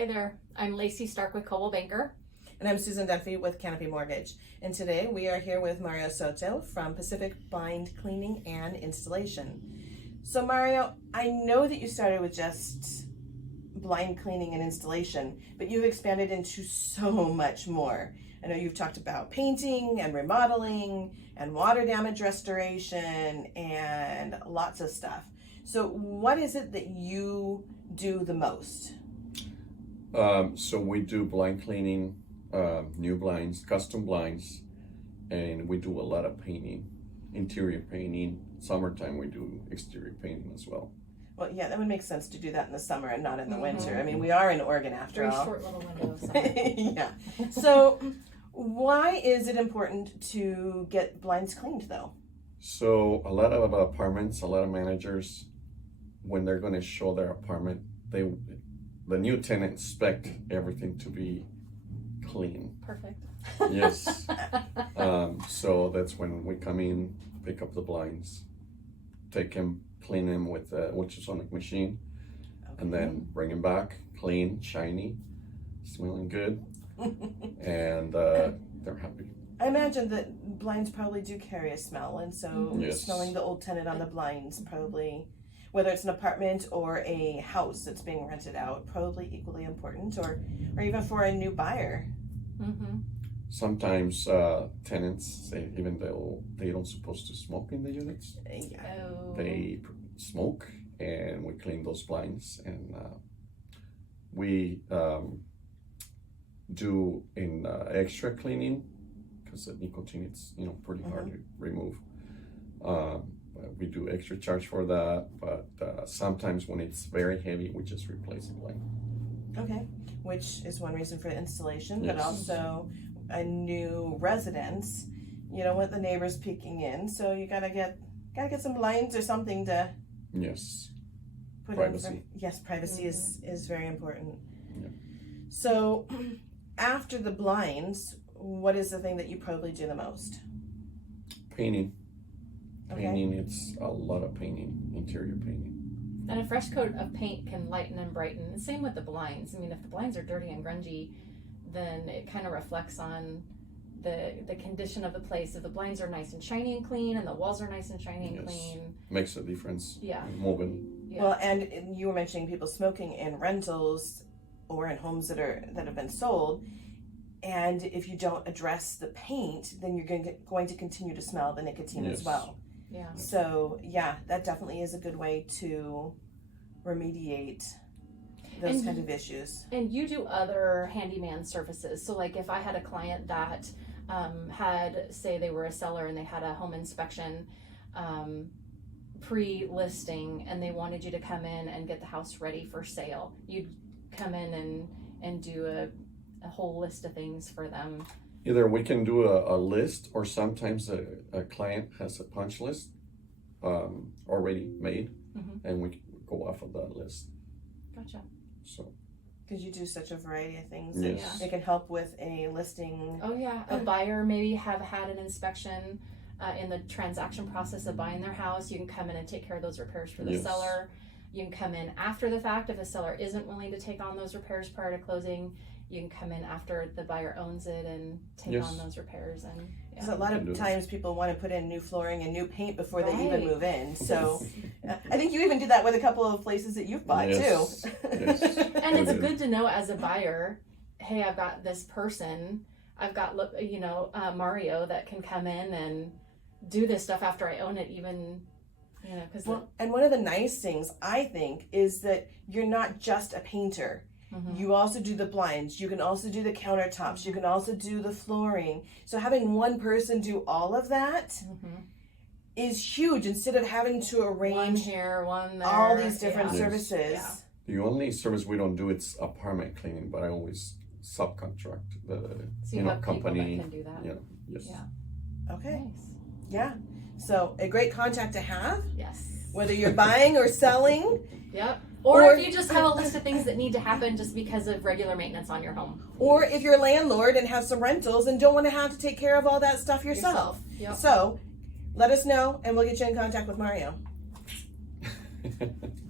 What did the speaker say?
Hi there, I'm Lacey Stark with Coldwell Banker. And I'm Susan Dunfee with Canopy Mortgage. And today we are here with Mario Soto from Pacific Blind Cleaning and Installation. So Mario, I know that you started with just blind cleaning and installation, but you've expanded into so much more. I know you've talked about painting and remodeling and water damage restoration and lots of stuff. So what is it that you do the most? So we do blind cleaning, new blinds, custom blinds, and we do a lot of painting, interior painting. Summertime we do exterior painting as well. Well, yeah, that would make sense to do that in the summer and not in the winter. I mean, we are in Oregon after Very all. short little window of summer. Yeah. So why is it important to get blinds cleaned though? So a lot of apartments, a lot of managers, when they're going to show their apartment, the new tenants expect everything to be clean. Perfect. Yes. So that's when we come in, pick up the blinds, take them, clean them with a ultrasonic machine, and then bring them back, clean, shiny, smelling good, and they're happy. I imagine that blinds probably do carry a smell, and so Yes. smelling the old tenant on the blinds probably, whether it's an apartment or a house that's being rented out, probably equally important, or even for a new buyer. Mm-hmm. Sometimes tenants say even though they don't supposed to smoke in the units, Yeah. Oh. they smoke, and we clean those blinds, and we do in extra cleaning because the nicotine is pretty hard to remove. But we do extra charge for that, but sometimes when it's very heavy, we just replace the blind. Okay, which is one reason for installation, but Yes. also a new residence. You don't want the neighbors peeking in, so you gotta get some blinds or something to Yes. put Privacy. in. Yes, privacy is very important. Yeah. So, after the blinds, what is the thing that you probably do the most? Painting. Okay. Painting, it's a lot of painting, interior painting. And a fresh coat of paint can lighten and brighten. Same with the blinds. I mean, if the blinds are dirty and grungy, then it kind of reflects on the condition of the place. If the blinds are nice and shiny and clean, and the walls are nice and shiny and Yes. clean, Makes a difference. Yeah. Moving. yeah. Well, and you were mentioning people smoking in rentals or in homes that have been sold. And if you don't address the paint, then you're going to continue to smell the nicotine as Yes. well. yeah. So yeah, that definitely is a good way to remediate those And kind of issues. And you do other handyman services. So like if I had a client that had, say they were a seller and they had a home inspection pre-listing and they wanted you to come in and get the house ready for sale, you'd come in and do a whole list of things for them. Either we can do a list, or sometimes a client has a punch list already made, and we can go off of that list. Gotcha. So Because you do such a variety of things. yes. It can help with a listing. Oh yeah, a buyer maybe have had an inspection in the transaction process of buying their house. You can come in and take care of those repairs for the Yes. seller. You can come in after the fact if the seller isn't willing to take on those repairs prior to closing. You can come in after the buyer owns it and take Yes. on those repairs. And Because a lot can do of that. times people want to put in new flooring and new paint before they even Right. move in. So I think you even did that with a couple of places that you've bought Yes. too. Yes. and it's Okay. good to know as a buyer, hey, I've got this person, I've got Mario that can come in and do this stuff after I own it, even because Well, and one of the nice things I think is that you're not just a painter. You also do the blinds. You can also do the countertops. You can also do the flooring. So having one person do all of that is huge instead of having to one arrange here, one there, all these different yeah. Yes. services. Yeah. The only service we don't do it's apartment cleaning, but I always subcontract the So you have company. people that can do that. Yes. Yeah. Okay. Nice. Yeah. So a great contact to have, Yes. whether you're buying or selling. Yep. Or Or- if you just have a list of things that need to happen just because of regular maintenance on your home. Or if you're a landlord and have some rentals and don't want to have to take care of all that stuff yourself. Yep. So let us know and we'll get you in contact with Mario.